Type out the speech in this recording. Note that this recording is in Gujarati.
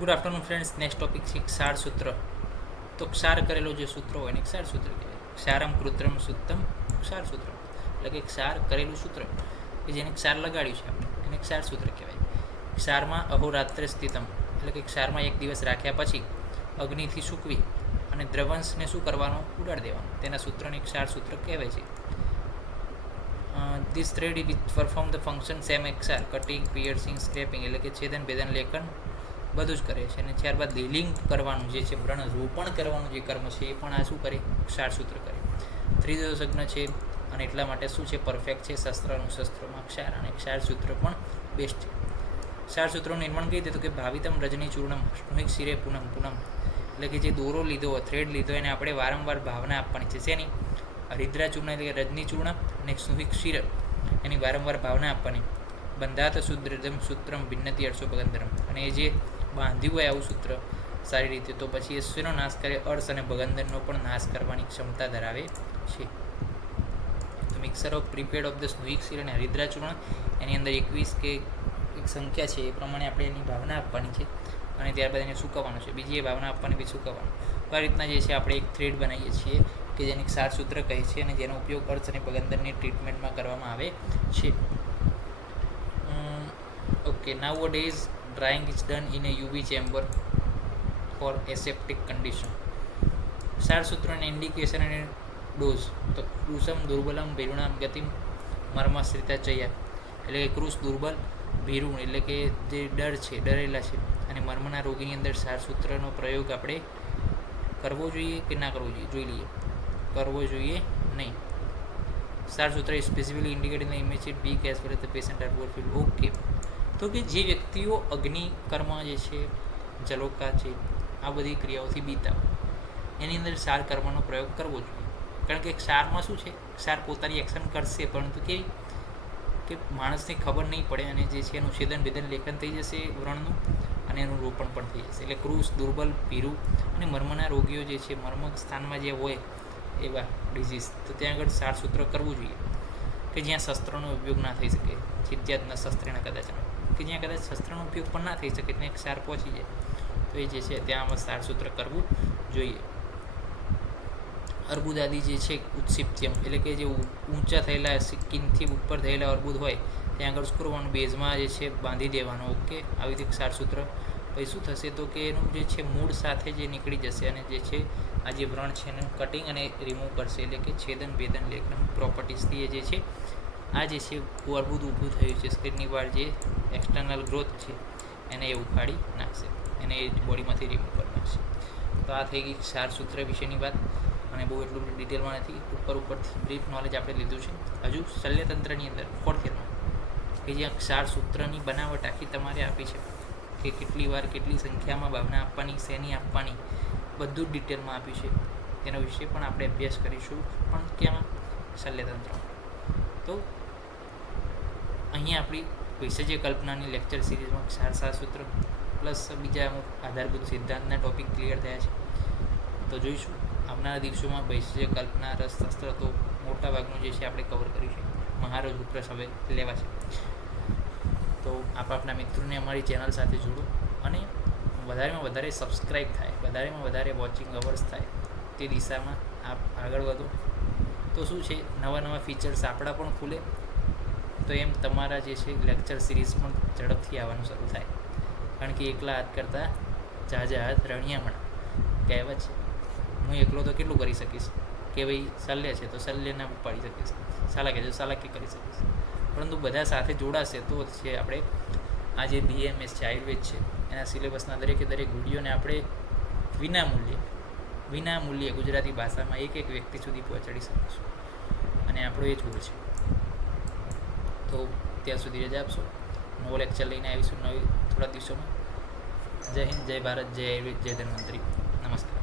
Good afternoon friends. Next topic છે ક્ષાર સૂત્ર. તો ક્ષાર કરેલો જે સૂત્ર હોય એને ક્ષાર સૂત્ર કહેવાય. ક્ષારમ કૃત્રમ સૂત્રમ ક્ષાર સૂત્ર, એટલે કે ક્ષાર કરેલું સૂત્ર કે જેને ક્ષાર લગાડ્યું છે આપણે એને ક્ષાર સૂત્ર કહેવાય. ક્ષારમાં અહોરાત્રે સ્થિતમ, એટલે કે ક્ષારમાં એક દિવસ રાખ્યા પછી અગ્નિથી સૂકવી અને દ્રવંશને શું કરવાનો, ઉડાડી દેવાનો, તેના સૂત્રને ક્ષાર સૂત્ર કહેવાય છે. This thread which perform the function same એક ક્ષાર, કટિંગ, પિયર્સિંગ, સ્ક્રેપિંગ, એટલે કે છેદન, ભેદન, લેખન બધું જ કરે છે. અને ત્યારબાદ લિલિંગ કરવાનું જે છે, વ્રણ રોપણ કરવાનું જે કર્મ છે એ પણ આ શું કરે, ક્ષાર સૂત્ર કરે. ત્રીજો સગ્ન છે અને એટલા માટે શું છે, પરફેક્ટ છે. શસ્ત્રનું શસ્ત્રમાં ક્ષાર, અને ક્ષાર સૂત્ર પણ બેસ્ટ છે. ક્ષાર સૂત્રનું નિર્માણ કઈ રીતે, તો કે ભાવિતમ રજની ચૂર્ણમ સ્નુહિક શિરે પૂનમ પૂનમ, એટલે કે જે દોરો લીધો, થ્રેડ લીધો, એને આપણે વારંવાર ભાવના આપવાની છે. શેની? હરિદ્રા ચૂર્ણ એટલે કે રજની ચૂર્ણ, અને સ્નુહિક શિર એની વારંવાર ભાવના આપવાની. બંધાત શુદ્રદમ સૂત્રમ ભિન્નતિ અર્શો ભગંધરમ, અને એ જે બાંધ્યું હોય આવું સૂત્ર સારી રીતે, તો પછી એ શેનો નાશ કરે, અર્શ અને ભગંધરનો પણ નાશ કરવાની ક્ષમતા ધરાવે છે. તો mixer of prepared of the સ્નુહિક શિર અને હરિદ્રા ચૂર્ણ, એની અંદર 21 કે એક સંખ્યા છે, એ પ્રમાણે આપણે એની ભાવના આપવાની છે અને ત્યારબાદ એને સૂકવવાનું છે. બીજી એ ભાવના આપવાની, બી સૂકવવાનું. તો આ રીતના જે છે આપણે એક થ્રેડ બનાવીએ છીએ કે જેને ક્ષાર સૂત્ર કહે છે, અને જેનો ઉપયોગ અર્શ અને ભગંધરની ટ્રીટમેન્ટમાં કરવામાં આવે છે. Okay, now days drying is done in a UV chamber for aseptic condition. ક્ષાર સૂત્રને ઇન્ડિકેશન અને ડોઝ, તો કૃષમ દુર્બલમ ભીરુણામ ગતિમ મર્માશ્રિતા ચયા, એટલે કે કૃષ દુર્બલ, ભીરુણ એટલે કે જે ડર છે, ડરેલા છે, અને મર્મના રોગીની અંદર ક્ષાર સૂત્રનો પ્રયોગ આપણે કરવો જોઈએ કે ના કરવો જોઈએ, જોઈ લઈએ. કરવો જોઈએ નહીં. Kshar sutra is specifically indicated in the image weak as well as the patient are feel. Okay, તો કે જે વ્યક્તિઓ અગ્નિ કર્મ જે છે, જલોકા છે, આ બધી ક્રિયાઓથી બીતા એની અંદર ક્ષાર કર્મનો પ્રયોગ કરવો જોઈએ. કારણ કે ક્ષારમાં શું છે, ક્ષાર પોતાની એક્શન કરશે, પરંતુ કેવી કે માણસને ખબર નહીં પડે, અને જે છે એનું છેદન ભેદન લેખન થઈ જશે વ્રણનું, અને એનું રોપણ પણ થઈ જશે. એટલે ક્રૂસ, દુર્બલ, ભીરું અને મર્મના રોગીઓ જે છે, મર્મ સ્થાનમાં જે હોય એવા ડિઝીઝ, તો ત્યાં આગળ ક્ષાર સૂત્ર કરવું જોઈએ. કે જ્યાં શસ્ત્રનો ઉપયોગ ના થઈ શકે, છિદ્યાત્ન શસ્ત્રેના કદાચ, કે જ્યાં કદાચ શસ્ત્રનો ઉપયોગ પણ ના થઈ શકે, ત્યાં ક્ષાર પહોંચી જાય, તો એ જે છે ત્યાં ક્ષાર સૂત્ર કરવું જોઈએ. અર્બુદ આદિ જે છે, ઉત્સિપ્ત્યમ એટલે કે જે ઊંચા થયેલા, સ્કિનથી ઉપર થયેલા અર્બુદ હોય ત્યાં આગળ શું કરવાનું, બેઝમાં જે છે બાંધી દેવાનું. ઓકે, આવી રીતે ક્ષાર સૂત્ર. પછી શું થશે, તો કે એનું જે છે મૂળ સાથે જે નીકળી જશે, અને જે છે આ જે વ્રણ છે એનું કટિંગ અને રિમૂવ કરશે, એટલે કે છેદન ભેદન લેખન પ્રોપર્ટીસથી એ જે છે આ જે છે અર્બુદ ઊભું થયું છે સ્કિનની બહાર, જે એક્સટર્નલ ગ્રોથ છે એને એ ઉખાડી નાખશે, એને એ બોડીમાંથી રિમૂવ કરી નાખશે. તો આ થઈ ગઈ ક્ષાર સૂત્ર વિશેની વાત, અને બહુ એટલું ડિટેલમાં નથી, ઉપરથી બ્રીફ નોલેજ આપણે લીધું છે. હજુ શલ્યતંત્રની અંદર ફોર્થ યરમાં કે જ્યાં ક્ષાર સૂત્રની બનાવટ આખી તમારે આપી છે, કે કેટલી વાર કેટલી સંખ્યામાં ભાવના આપવાની, શેની આપવાની, બધું જ ડિટેલમાં આપ્યું છે. તેના વિશે પણ આપણે અભ્યાસ કરીશું, પણ ક્યાં, શલ્યતંત્રમાં. તો અહીંયા આપણી વિસર્જ્ય કલ્પનાની લેક્ચર સિરીઝમાં ક્ષાર સૂત્ર પ્લસ બીજા અમુક આધારભૂત સિદ્ધાંતના ટોપિક ક્લિયર થયા છે. તો જોઈશું આવનારા દિવસોમાં વૈશ્ય કલ્પના, રસશાસ્ત્ર તો મોટા ભાગનું જે છે આપણે કવર કરીશું. મહારાજ ઉપરસ હવે લેવા છે. તો આપણા મિત્રોને અમારી ચેનલ સાથે જોડો, અને વધારેમાં વધારે સબસ્ક્રાઈબ થાય, વધારેમાં વધારે વોચિંગ અવર્સ થાય, તે દિશામાં આપ આગળ વધો. તો શું છે, નવા નવા ફીચર્સ આપણા પણ ખુલે, તો એમ તમારા જે છે લેક્ચર સિરીઝ પણ ઝડપથી આવવાનું શરૂ થાય. કારણ કે એકલા હાથ કરતાં ઝાઝા હાથ રણિયામણ કહેવત છે. હું એકલો તો કેટલું કરી શકીશ, કે ભાઈ શલ્ય છે તો શલ્ય ના પાડી શકીશ, શાલાક્ય છે તો શાલાક્ય કરી શકીશ, પરંતુ બધા સાથે જોડાશે તો છે આપણે આ જે BMS છે, આયુર્વેદ છે, એના સિલેબસના દરેકે દરેક વિડીયોને આપણે વિનામૂલ્યે ગુજરાતી ભાષામાં એક વ્યક્તિ સુધી પહોંચાડી શકીશું, અને આપણો એ જ ગોલ છે. તો ત્યાં સુધી રજા આપશો, નવો લેક્ચર લઈને આવીશું થોડા દિવસોમાં. જય હિન્દ, જય ભારત, જય આયુર્વેદ, જય ધન્વંતરી. નમસ્કાર.